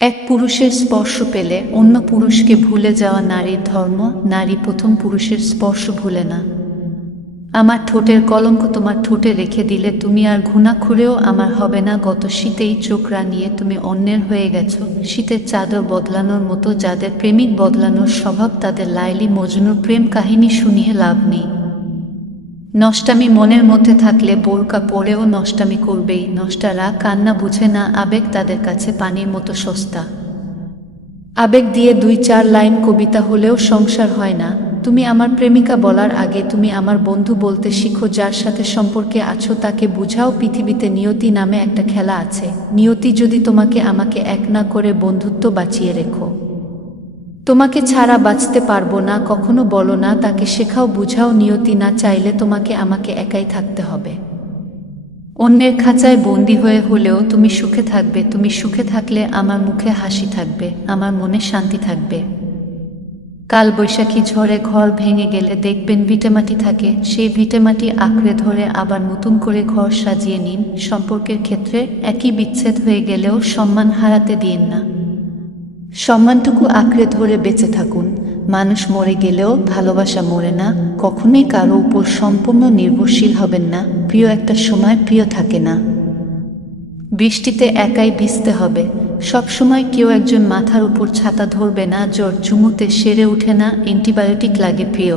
এক পুরুষের স্পর্শ পেলে অন্য পুরুষকে ভুলে যাওয়া নারীর ধর্ম। নারী প্রথম পুরুষের স্পর্শ ভুলে না। আমার ঠোঁটের কলঙ্ক তোমার ঠোঁটে রেখে দিলে তুমি আর ঘুণাক্ষরেও আমার হবে না। গত শীতেই চোখ রাঙিয়ে তুমি অন্যের হয়ে গেছো, শীতের চাদর বদলানোর মতো। যাদের প্রেমিক বদলানোর স্বভাব তাদের লাইলি মজনুর প্রেম কাহিনী শুনিয়ে লাভ নেই। নষ্টামি মনের মধ্যে থাকলে বোরকা পরেও নষ্টামি করবেই। নষ্টারা কান্না বুঝে না, আবেগ তাদের কাছে পানির মতো সস্তা। আবেগ দিয়ে 2-4 লাইন কবিতা হলেও সংসার হয় না। তুমি আমার প্রেমিকা বলার আগে তুমি আমার বন্ধু বলতে শিখো। যার সাথে সম্পর্কে আছো তাকে বুঝাও পৃথিবীতে নিয়তি নামে একটা খেলা আছে। নিয়তি যদি তোমাকে আমাকে এক না করে বন্ধুত্ব বাঁচিয়ে রেখো। তোমাকে ছাড়া বাঁচতে পারবো না কখনো বলো না, তাকে শেখাও বুঝাও। নিয়তি না চাইলে তোমাকে আমাকে একাই থাকতে হবে। অন্যের খাঁচায় বন্দি হয়ে হলেও তুমি সুখে থাকবে। তুমি সুখে থাকলে আমার মুখে হাসি থাকবে, আমার মনে শান্তি থাকবে। কাল বৈশাখী ঝড়ে ঘর ভেঙে গেলে দেখবেন ভিটেমাটি থাকে, সেই ভিটেমাটি আঁকড়ে ধরে আবার নতুন করে ঘর সাজিয়ে নিন। সম্পর্কের ক্ষেত্রে একই বিচ্ছেদ হয়ে গেলেও সম্মান হারাতে দিন না। সম্মানটুকু আঁকড়ে ধরে বেঁচে থাকুন। মানুষ মরে গেলেও ভালোবাসা মরে না। কখনোই কারো উপর সম্পূর্ণ নির্ভরশীল হবেন না। প্রিয় একটা সময় প্রিয় থাকে না। বৃষ্টিতে একাই ভিজতে হবে সবসময়। কেউ একজন মাথার উপর ছাতা ধরবে না। জ্বর চুমুতে সেরে ওঠে না, অ্যান্টিবায়োটিক লাগে প্রিয়।